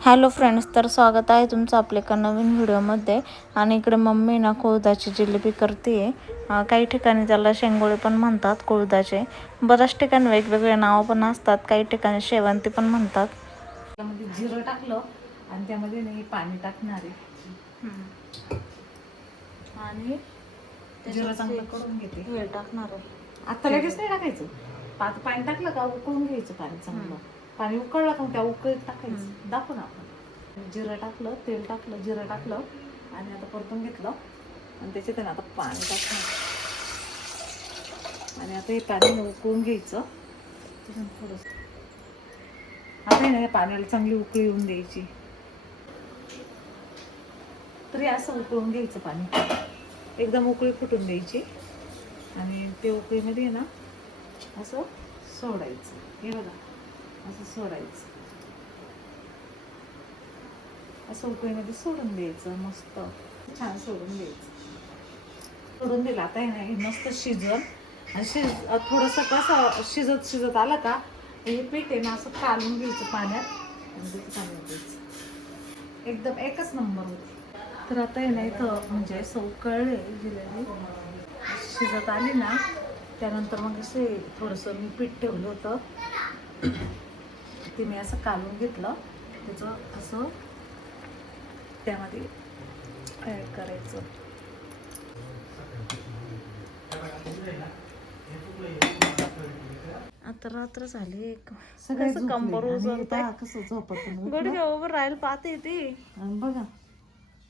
Hello friends, तर स्वागत आहे तुमचं आपल्या एका नवीन व्हिडिओमध्ये. आणि इकडे मम्मी ना कुळथाची जिलेबी करते. काही ठिकाणी त्याला शेंगोळे पण म्हणतात, कुळथाचे. बऱ्याच ठिकाणी वेगवेगळे नाव पण असतात, काही ठिकाणी शेवंती पण म्हणतात. त्यामध्ये जिरं टाकलं आणि त्यामध्ये नाही पाणी टाकणार आहे आणि जिरं चांगलं करून घेते. हे टाकणार आहे आता लगेच नाही टाकायचं, पाणी टाकलं का उकळून घ्यायचं. पाणी चांगलं पाणी उकळलं का त्या उकळीत टाकायचं. दाखवू ना आपण. जिरं टाकलं, तेल टाकलं, जिरं टाकलं आणि आता परतून घेतलं आणि त्याच्यात आता पाणी टाकलं आणि आता हे पाणी उकळून घ्यायचं. थोडंसं आता नाही, पाण्याला चांगली उकळी येऊन द्यायची. तरी असं उकळून घ्यायचं पाणी, एकदम उकळी फुटून द्यायची आणि ते उकळीमध्ये ना असं सोडायचं. हे बघा, असं सोडायचं, असं उकळीमध्ये सोडून द्यायचं. मस्त छान सोडून द्यायचं. सोडून दिलं आता हे मस्त शिजल आणि थोडंसं कसं शिजत आलं का हे पीठ आहे ना असं कालून घ्यायचं पाण्यात आणि त्याचं पाणी द्यायचं. एकदम एकच नंबर होते. तर आता आहे ना इथं म्हणजे असं उकळले जिलेबी शिजत आली ना, त्यानंतर मग असे थोडंसं मी पीठ ठेवलं होतं ते मी असं कालून घेतलं. त्याचं असं त्यामध्ये ॲड करायचं. आता रात्र झाली, सगळे कसं कंबर उचलतंय, कसं झोपत गुडघे उभं राहायला पाहते ती. बघा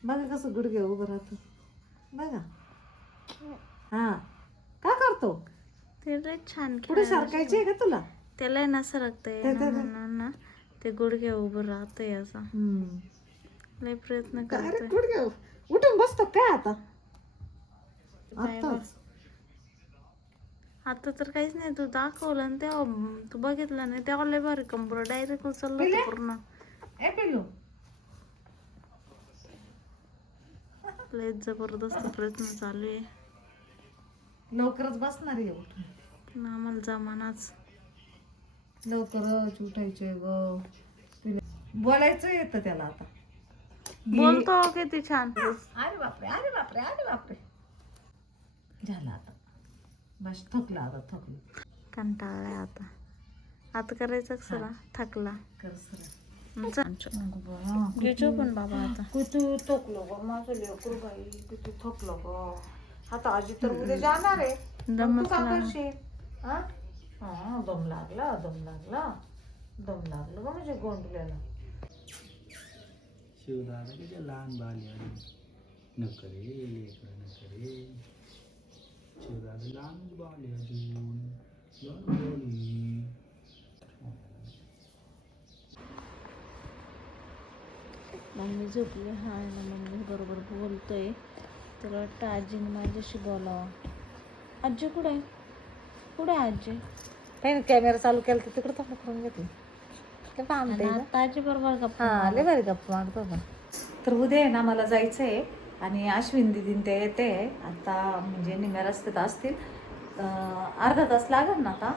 बघा कसं गुडघे उभं राहतं बघा. हा का करतो ते लय छान पुढे सारखायचे का तुला? त्याला ना सरकतंय म्हणून ना ते गुडघे उभं राहतंय असं. लय प्रयत्न करतोय. गुडघे उठून बसतो काय आता? आता तर काहीच नाही, तू दाखवलं आणि तेव्हा तू बघितलं नाही तेव्हा लय भारी कंबर डायरेक्ट उचललं होतं पूर्ण. लय जबरदस्त प्रयत्न चालू आहे. लवकरच बसणार आहे उठून. आम्हाला जमानाच लवकरच उठायचंय ग. बोलायचं येतं त्याला आता. बोलतो किती छान. अरे बापरे, अरे बापरे, अरे बापरे. झालं आता, बस थकला आता, थकलो. कंटाळलाय आता. आता करायचं सरा थकला कर सर. घ्यायचो पण बाबा आता. किती थकलो ग माझं लेकरू बाई, किती थकलो ग. आता आजी तर उद्या जाणार आहे. तू का करशील? दम लागला, दम लागला, दम लागलं ग म्हणजे गोंडल्याला. शिवदादा किती लहान बाली नकरे नकरे. शिवदादा लहान बाली अजून मम्मी झोपली. हा ना, मम्मी बरोबर बोलतोय. त्याला वाटतं आजीने माझ्याशी बोलावं. आजी कुठे आहे? कुठे आहे आजी? काही नाही, कॅमेरा चालू केला तर तिकडे तोंड करून घेतली. आता आजी बरोबर गप्पा लय भारी गप्पा मारतो आपण. तर उद्या आहे ना मला जायचं आहे आणि अश्विन दिदीन ते येते आता, म्हणजे निम्या रस्त्यात असतील. अर्धा तास लागेल ना आता.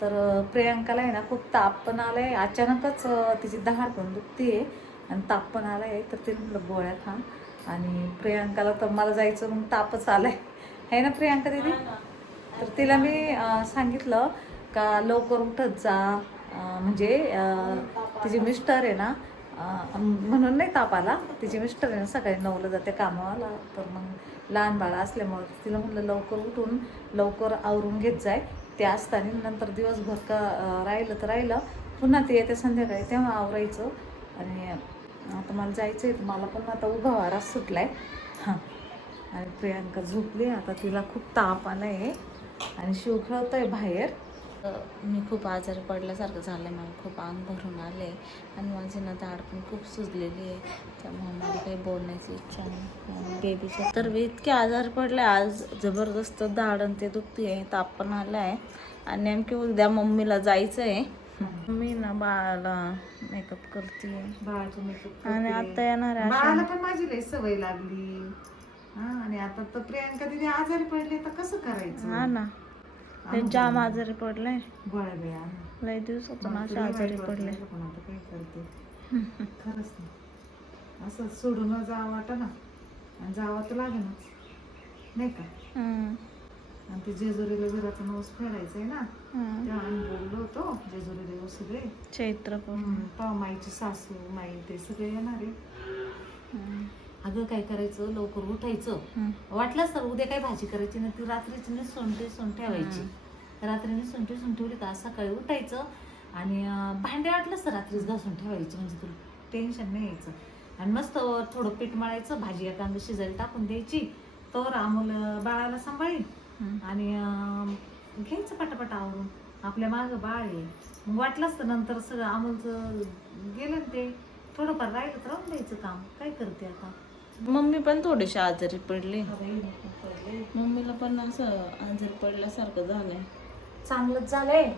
तर प्रियांकाला आहे ना खूप ताप पण आला आहे. अचानकच तिची दहाड पण दुखती आहे आणि ताप पण आला आहे. तर ते म्हटलं गोळ्या खा. आणि प्रियांकाला तर मला जायचं मग तापच आला आहे ना प्रियांका दिदी. तर तिला मी सांगितलं का लवकर उठत जा, म्हणजे तिचे मिस्टर आहे ना, म्हणून नाही ताप आला. तिचे मिस्टर आहे ना सकाळी 9ला जाते कामाला. तर मग लहान बाळ असल्यामुळे तिला म्हटलं लवकर उठून लवकर आवरून घेत जाय. ते असताना नंतर दिवसभर का राहिलं तर राहिलं, पुन्हा ते येते संध्याकाळी तेव्हा आवरायचं. आणि आता मला जायचं आहे, मला पण आता उभा वाराच सुटला आहे. आणि प्रियांका झोपली. आता तिला खूप ताप आला आहे आणि शिव खेळतोय बाहेर. मी खूप आजारी पडल्यासारखं झालं आहे. मला खूप अंग भरून आले आणि माझी ना दाढ पण खूप सुजलेली आहे. त्यामुळे मला काही बोलण्याची इच्छा नाही. बेबीच्या तर मी इतके आजारी पडले आज, जबरदस्त दाढ आणि ते दुखती आहे, ताप पण आला आहे. आणि नेमकी उद्या मम्मीला जायचं आहे. मी ना बाळाला मेकअप करते, बाळाचं मेकअप आणि आता येणार आहे. बाळाला पण माझी लई सवय लागली. आणि आता तर प्रियांका दिदी आजारी पडले तर कसं करायचं? हा ना, ते जाम आजारी पडले. गोळ्या बिळ्या लई दिवसातून असे आजारी पडले. पण आता काय करते. खरंच नाही असं सोडून जावं वाटं ना आणि जावं तर लागेल नाही का. आणि ते जेजुरीला घराचा नवस फेरायचंय ना तेव्हा आम्ही बोललो होतो जेजुरीला सगळे चैत्र तेव्हा माईची सासू माई ते सगळे येणार आहे. अगं काय करायचं लवकर उठायचं वाटलंच तर उद्या काय भाजी करायची ना ती रात्रीची निसून ठेवायची. रात्री निसून ठेवली का सकाळी उठायचं आणि भांडे वाटलंच तर रात्रीच घासून ठेवायची म्हणजे तुला टेन्शन नाही यायचं. आणि मस्त थोडं पीठ मळायचं भाजी एखादं शिजायला टाकून द्यायची तर अमोल बाळाला सांभाळीन आणि घ्यायचं पटापट आवरून आपल्या मागं बाळ आहे. मग वाटलंच तर नंतर सगळं अमोलचं गेलं ना ते थोडंफार राहिलं तर राहून द्यायचं काम. काय करते आता. मम्मी पण थोडीशी आजारी पडली. मम्मीला पण असं आजारी पडल्यासारखं झालंय. चांगलंच झालंय.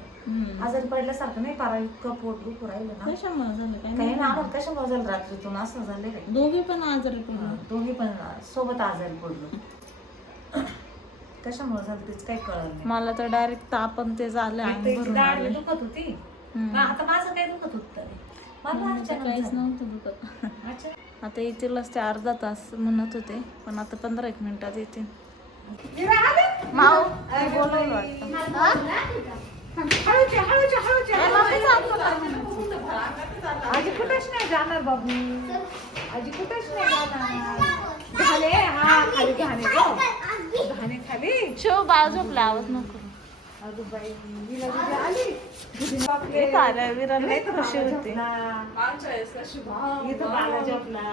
आजारी पडल्यासारखं नाही पारा इतकं पोट दुखू राहिलं ना. कशामुळे झालं काय काही ना आम्हाला कशामुळे झालं रात्रीतून असं झालंय. दोघे पण आजारी पडले. दोघी पण सोबत आजारी पडलो. कशामुळे झालं तेच काही कळलं नाही. मला तर डायरेक्ट ताप आणि ते झालं दाढ दुखत होती. आता माझं काय दुखत होत मला काहीच नव्हतं दुखत. आता येतीलच ते अर्धा तास म्हणत होते पण आता 15-1 मिनिटात येते. माऊ बोलवलं वाटतं. आजी कुठेच नाही जाणार बाबू. आजी कुठेच नाही जाणार. झाले हा खाली घाणे घाणे खाली शिव बाळ झोपला आवाज नको. अगं बाई विरा दिदी आली. विराला खुशी होती. इथं बाळा झोपला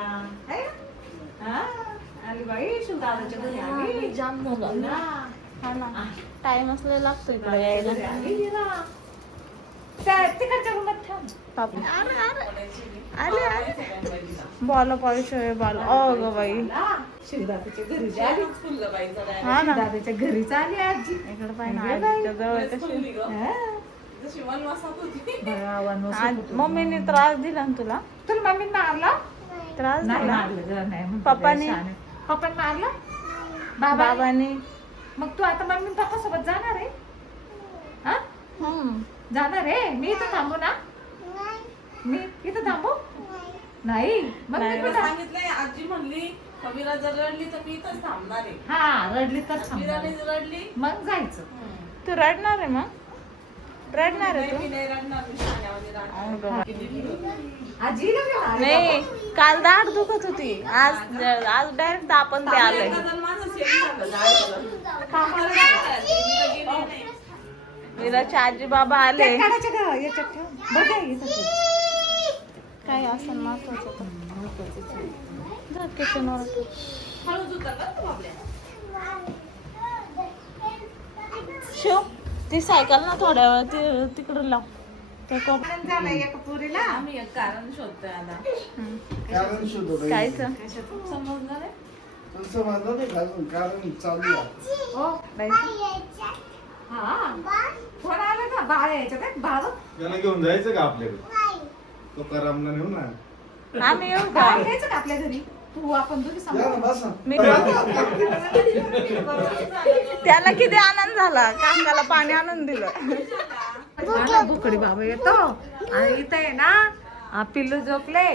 आली बाई शिवदादाच्या घरी आली. जाम झालं हा ना. टाइम असला लागतो इकडे यायला. तिकडच्या रूमात ठेव. अरे बॉल पाहिजे बॉल. ओ ग बाई शिवदादाच्या घरी आली. हा ना दादाच्या घरीच आली आजी. इकडे पाहिजे जवळ कशी. मम्मीने त्रास दिला ना तुला. तुला मम्मी मारला. त्रास नाही दिला मारलं नाही. पप्पानी पप्पाने मारला. बाबांनी. मग तू आता मम्मी पप्पा सोबत जाणार आहे. हा जाणार आहे. मी इथं थांबू ना. मी इथं थांबू नाही. मग मी कुठं सांगितलंय आजी म्हणली कविरा जर रडली तर मी इथंच थांबणार आहे. हा रडली तर कविराने रडली मग जायचं. तू रडणार आहे मग. रडणार आहे मी नाही रडणार. मी शाण्यामध्ये रडणार. आजीला मी मारलं. नाही काल दाढ दुखत होती. आज डायरेक्ट आपण ते आलंय. तर माझं सेम झालं. विराचे आजी बाबा आले. ते काढायचं का याच्यात ठेव. बघा इथं ठेव. काय असं महत्वाचं किचनवर. हळूच उतरला तू आपल्या. शिव ती सायकल ना थोड्या वेळ तिकडे लाव. झालं एका पोरीला. आम्ही एक कारण शोधतोय आता. कारण शोधतो बाई. कायचं समजलं रे. तुमचं माझं नाही कारण कारण चालू आहे. हो हा कोण आलं का बाळ यायच्यात बाळ. त्याला घेऊन जायचं का आपल्याकडे तो करामला नेऊ ना. आम्ही येऊ का. बाळ घ्यायचं का आपल्या घरी. तू आपण दोघी या सांभाळू. ना बसा. मी त्याला किती आनंद झाला. काकाला पाणी आणून दिलं. बुकडी बाबा येतो आणि इथं आहे ना पिल्लू झोपले.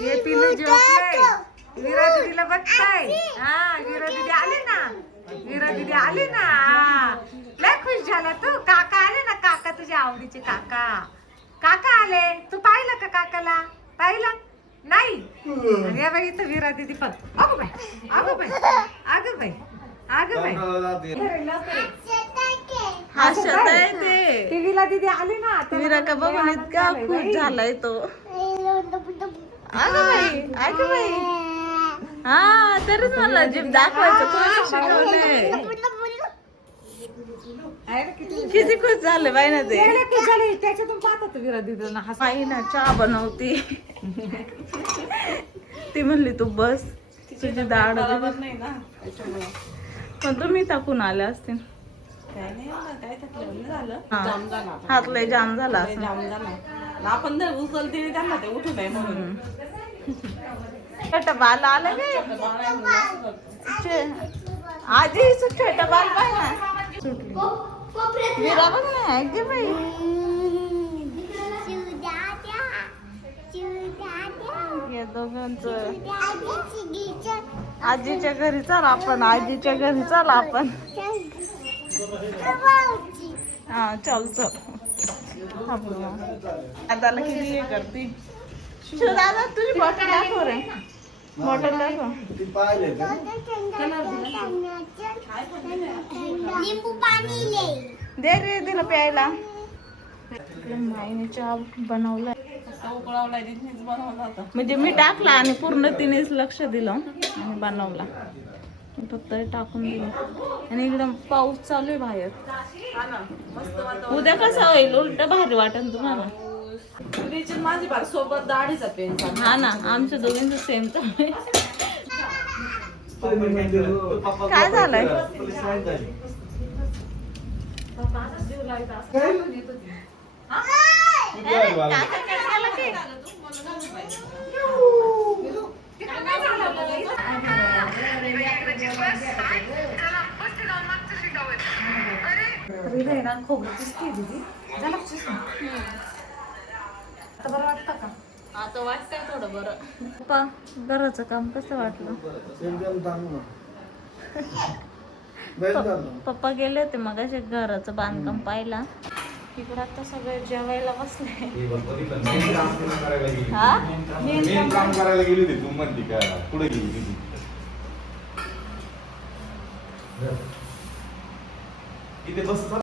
हे पिल्लू झोपले. विरा दीदीला बघताय. हा विरा दीदी आले ना. विरा दीदी आले ना. लय खुश झाला तू. काका आले ना. काका तुझ्या आवडीचे काका. काका आले. तू पाहिलं का काकाला. पाहिलं नाही. आणि या बाई इथं विरा दीदी पण. अगं बाई अगं बाई अगं बाई अगं बाई. हसत आहे ते. टीव्हीला दीदी आली ना. विरा का बघून इतका खुश झालाय तो. अगं बाई हा तरीच मला जीभ दाखवायचं कोणी शिकवलंय. किती खुश झाले बाई ना ते. त्याच्यातून पाहतात विरा दीदीला हस. आई ना चहा बनवती. ती म्हणली तू बस तुझी दाढ नाही ना. पण तुम्ही टाकून आले असतील. काय नाही काय तकलीफ झालं. हा. जाम झाला आता. हात लय जाम झाला लय असं. जाम झाला. आपण जर उचलते नाही त्यांना ते उठू नये म्हणून. छोटं बाल आलं काय बाळ आहे म्हणून असं करतो. आजी छोटं बाल पाय ना. विरा बघ ना. अगदी बाई या दोघांचं आजीच्या घरी चल आपण, आजीच्या घरी चल आपण. हा चल चल. दादाला किती हे करते. दादा तुझी बॉटल दाखव रे, बॉटल दाखव. ती पाहिले का? लिंबू पाणी ले. दे रे तिला प्यायला. माईने चहा बनवलाय, उकळावला जिथेच बनवला होता. म्हणजे मी टाकला आणि पूर्ण तिनेच लक्ष दिलं आणि बनवला. मी फक्त टाकून दिलं. आणि इकडं पाऊस चालू आहे बाहेर. उद्या कसं होईल, उलट भारी वाटेल तुम्हाला. तुझी माझी बाग सोबत दाढीचा पेन. हा ना, आमच्या दोघींचं सेम चालू आहे. काय झालंय? तरी ना खोबरं किसते दीदी. झालं का किसून? आता बरं वाटतं का? आता वाटतंय थोडं बरं. पप्पा, घराचं काम कसं वाटलं? पप्पा गेले होते मग घराचं बांधकाम पाहिला. इकडं आता सगळे जेवायला बसले. हा मेन काम करायला गेली होती तू म्हणती का? पुढे गेली होती. इथे बस